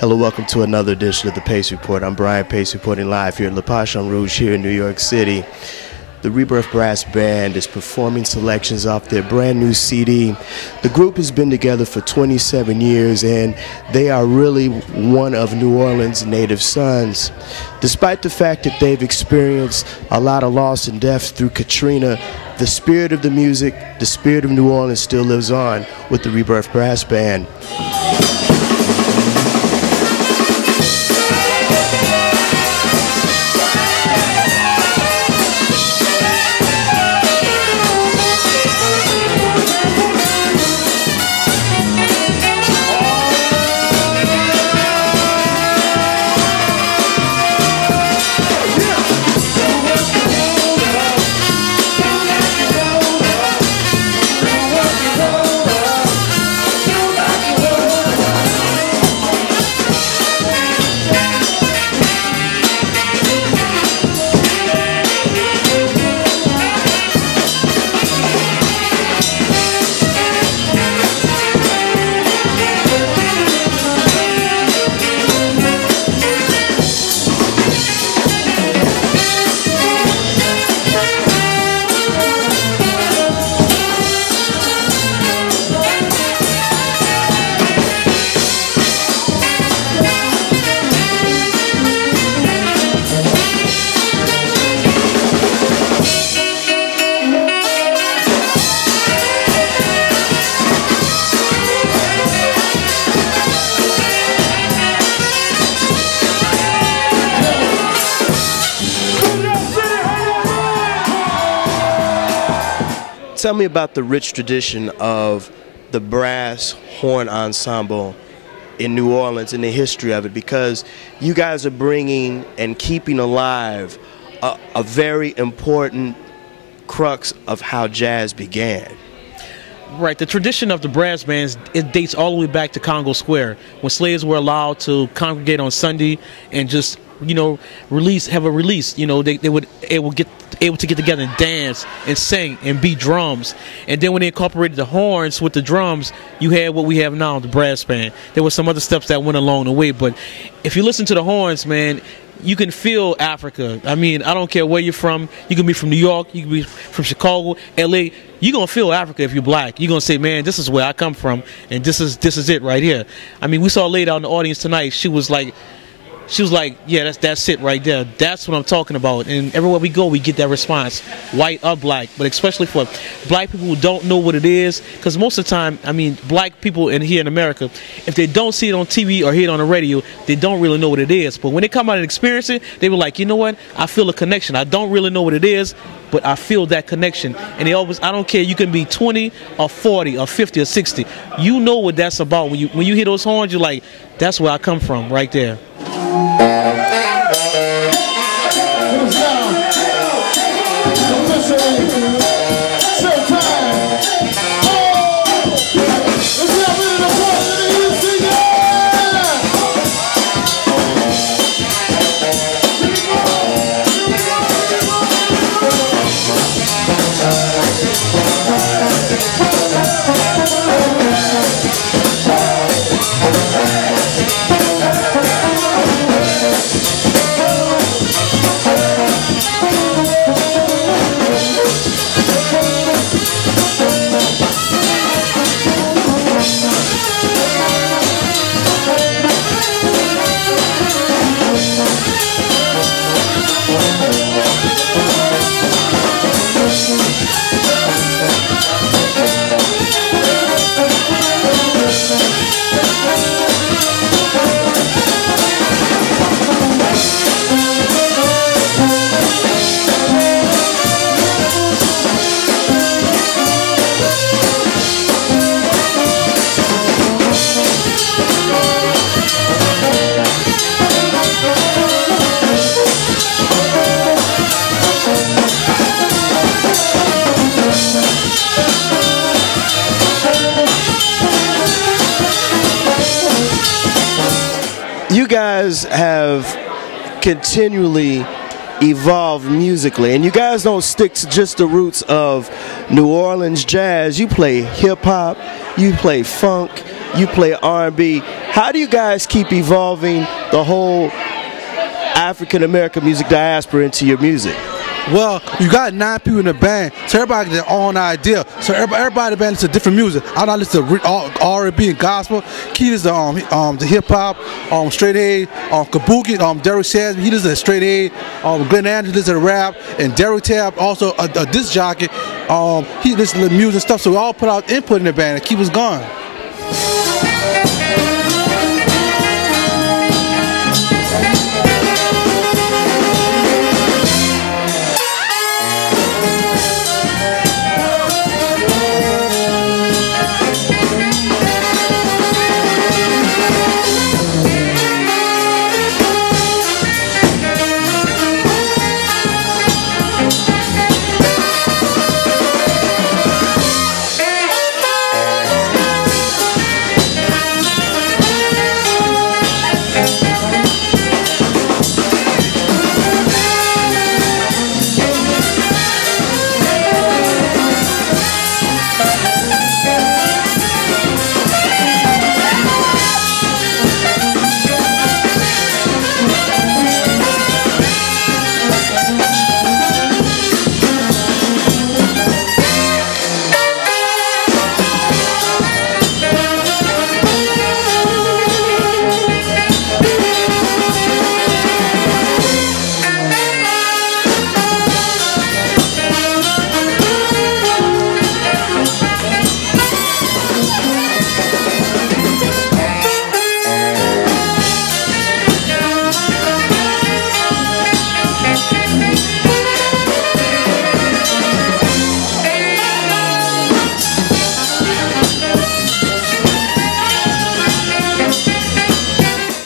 Hello, welcome to another edition of the Pace Report. I'm Brian Pace reporting live here at Poisson Rouge here in New York City. The Rebirth Brass Band is performing selections off their brand new CD. The group has been together for 27 years and they are really one of New Orleans' native sons. Despite the fact that they've experienced a lot of loss and death through Katrina, the spirit of the music, the spirit of New Orleans still lives on with the Rebirth Brass Band. Tell me about the rich tradition of the brass horn ensemble in New Orleans and the history of it, because you guys are bringing and keeping alive a very important crux of how jazz began. Right, the tradition of the brass bands, it dates all the way back to Congo Square, when slaves were allowed to congregate on Sunday and just, you know, have a release. You know, they would able to get together and dance and sing and beat drums. And then when they incorporated the horns with the drums, you had what we have now, the brass band. There were some other steps that went along the way, but if you listen to the horns, man, you can feel Africa. I mean, I don't care where you're from. You can be from New York, you can be from Chicago, LA. You're going to feel Africa if you're black. You're going to say, man, this is where I come from, and this is it right here. I mean, we saw a lady out in the audience tonight. She was like, yeah, that's it right there. That's what I'm talking about. And everywhere we go, we get that response, white or black. But especially for black people who don't know what it is, because most of the time, I mean, black people here in America, if they don't see it on TV or hear it on the radio, they don't really know what it is. But when they come out and experience it, they were like, you know what? I feel a connection. I don't really know what it is, but I feel that connection. And they always, I don't care, you can be 20 or 40 or 50 or 60. You know what that's about. When you hear those horns, you're like, that's where I come from, right there. guys have continually evolved musically, and you guys don't stick to just the roots of New Orleans jazz. You play hip-hop, you play funk, you play R&B. How do you guys keep evolving the whole African American music diaspora into your music? Well, you got 9 people in the band, so everybody got their own idea. So everybody in the band listens to different music. I don't listen to R&B and gospel. Keith is the hip hop, straight A, Kabuki, Derek says he listens to straight A. Glenn Andrews listens to rap, and Derek Tab also a disc jockey. He listens to the music and stuff. So we all put our input in the band and keep us going.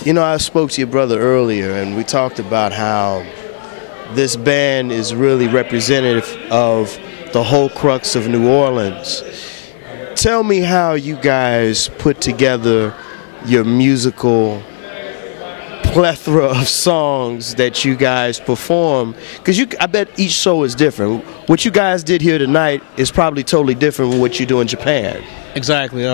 You know, I spoke to your brother earlier, and we talked about how this band is really representative of the whole crux of New Orleans. Tell me how you guys put together your musical plethora of songs that you guys perform, because I bet each show is different. What you guys did here tonight is probably totally different from what you do in Japan. Exactly.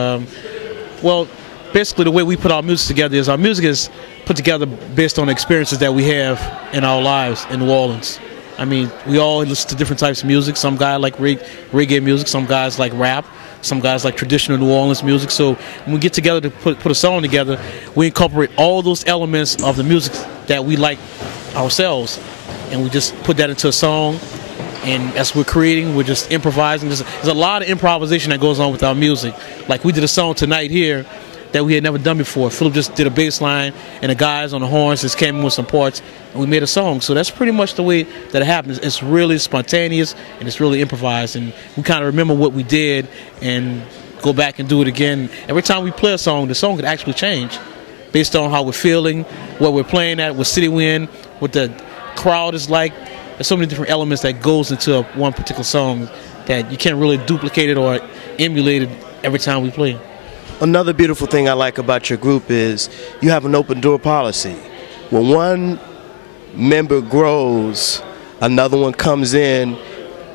Well, basically the way we put our music together is our music is put together based on the experiences that we have in our lives in New Orleans. I mean, we all listen to different types of music. Some guys like reggae music, some guys like rap, some guys like traditional New Orleans music. So when we get together to put a song together, we incorporate all those elements of the music that we like ourselves, and we just put that into a song. And as we're creating, we're just improvising. There's a lot of improvisation that goes on with our music. Like we did a song tonight here that we had never done before. Phillip just did a bass line, and the guys on the horns just came in with some parts, and we made a song. So that's pretty much the way that it happens. It's really spontaneous, and it's really improvised, and we kind of remember what we did and go back and do it again. Every time we play a song, the song could actually change based on how we're feeling, what we're playing at, what city we're in, what the crowd is like. There's so many different elements that goes into one particular song that you can't really duplicate it or emulate it every time we play. Another beautiful thing I like about your group is you have an open door policy. When one member grows, another one comes in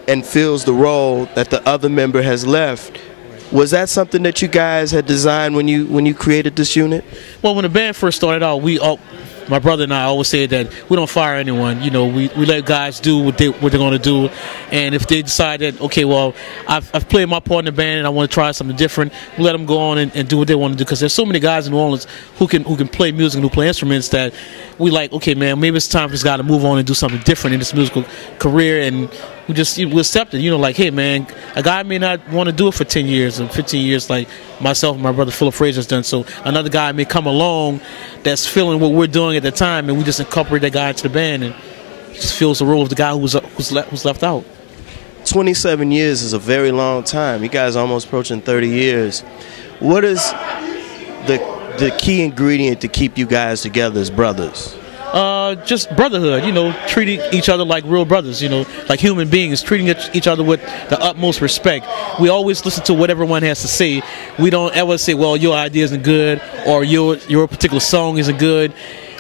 and fills the role that the other member has left. Was that something that you guys had designed when you created this unit? Well, when the band first started out, my brother and I always said that we don't fire anyone. You know, we let guys do what they're going to do, and if they decide that, okay, well, I've played my part in the band and I want to try something different, we let them go on and do what they want to do. Because there's so many guys in New Orleans who can play music and who play instruments that we like. Okay, man, maybe it's time for this guy to move on and do something different in this musical career, and we accept it. You know, like, hey, man, a guy may not want to do it for 10 years or 15 years like myself and my brother Phillip Frazier has done. So another guy may come along that's feeling what we're doing at the time, and we just incorporate that guy into the band, and he just fills the role of the guy who's left out. 27 years is a very long time. You guys are almost approaching 30 years. What is the key ingredient to keep you guys together as brothers? Just brotherhood, you know, treating each other like real brothers, you know, like human beings, treating each other with the utmost respect. We always listen to what everyone has to say. We don't ever say, well, your idea isn't good, or your particular song isn't good.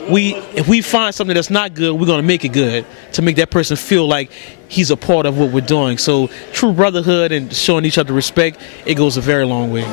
If we find something that's not good, we're going to make it good to make that person feel like he's a part of what we're doing. So true brotherhood and showing each other respect, it goes a very long way.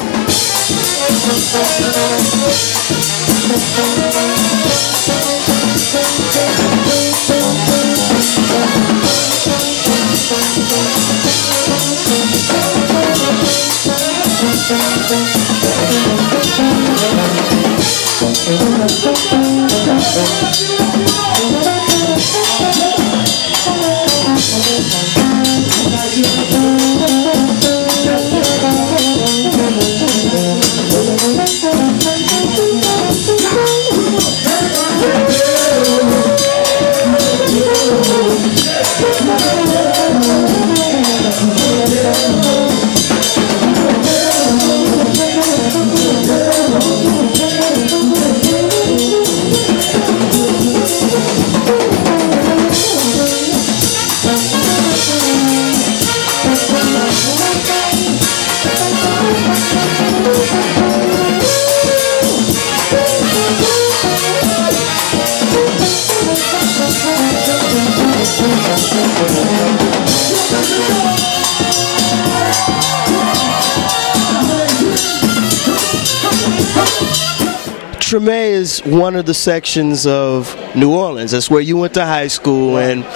Treme is one of the sections of New Orleans. That's where you went to high school, and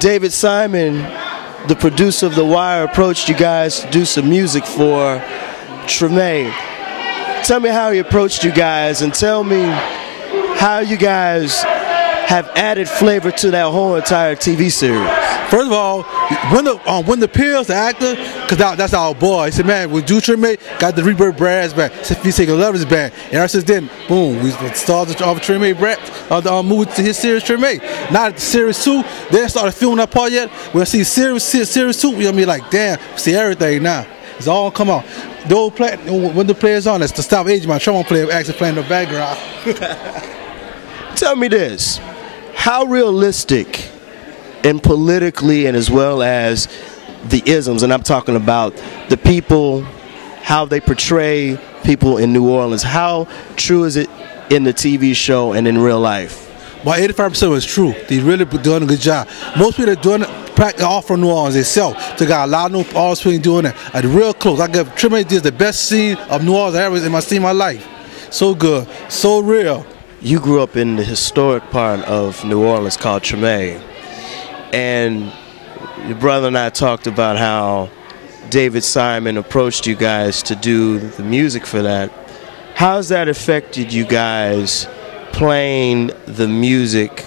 David Simon, the producer of The Wire, approached you guys to do some music for Treme. Tell me how he approached you guys, and tell me how you guys have added flavor to that whole entire TV series. First of all, when the Pills, the actor, because that's our boy, he said, man, we do Treme, got the Rebirth Brass Band. He said, he's taking love this band. And ever since then, boom, we started off Treme, the movie to his series Treme. Now at series 2, they didn't started filming that part yet. We'll see series 2, you're gonna be like, damn, see everything now. It's all come out. When the players on, it's to stop aging. My trombone player actually playing in the background. Tell me this, how realistic and politically, and as well as the isms, and I'm talking about the people, how they portray people in New Orleans, how true is it in the TV show and in real life? Well, 85% was true. They really doing a good job. Most people are doing it practically all from New Orleans themselves. They got a lot of New Orleans people doing it. Real close. I give Treme is the best scene of New Orleans I ever seen in my life. So good, so real. You grew up in the historic part of New Orleans called Treme, and your brother and I talked about how David Simon approached you guys to do the music for that. How has that affected you guys playing the music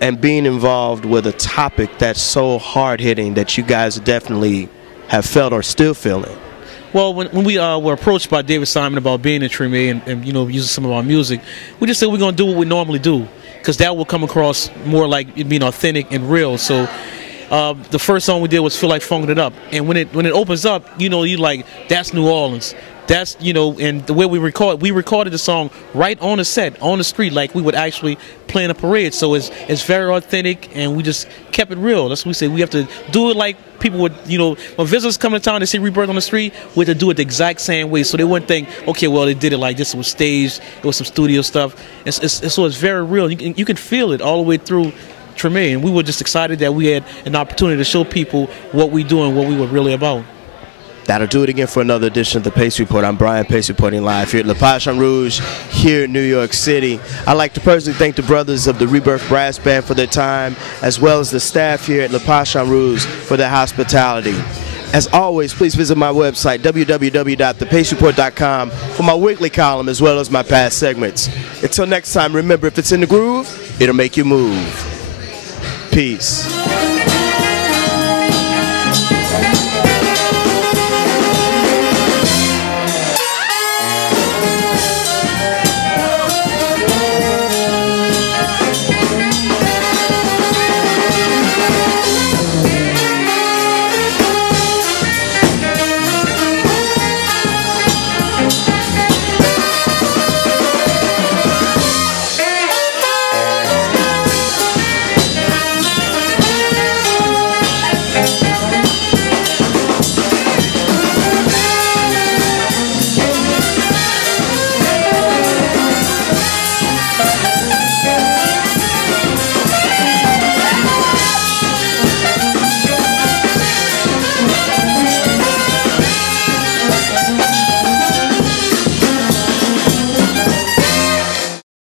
and being involved with a topic that's so hard-hitting that you guys definitely have felt or still feeling? Well, when we were approached by David Simon about being in Treme and you know, using some of our music, we just said we're going to do what we normally do, because that will come across more like it being authentic and real. So the first song we did was Feel Like Funkin' It Up, and when it opens up, you know, you like, that's New Orleans. That's, you know, and the way we recorded the song right on the set, on the street, like we would actually play in a parade. So it's very authentic, and we just kept it real. That's what we said. We have to do it like people would, you know, when visitors come to town, they see Rebirth on the street, we had to do it the exact same way, so they wouldn't think, okay, well, they did it like this, it was staged, it was some studio stuff. So it's very real. You can feel it all the way through Treme, and we were just excited that we had an opportunity to show people what we do and what we were really about. That'll do it again for another edition of The Pace Report. I'm Brian, Pace reporting live here at Poisson Rouge here in New York City. I'd like to personally thank the brothers of the Rebirth Brass Band for their time, as well as the staff here at Poisson Rouge for their hospitality. As always, please visit my website, www.thepacereport.com, for my weekly column as well as my past segments. Until next time, remember, if it's in the groove, it'll make you move. Peace.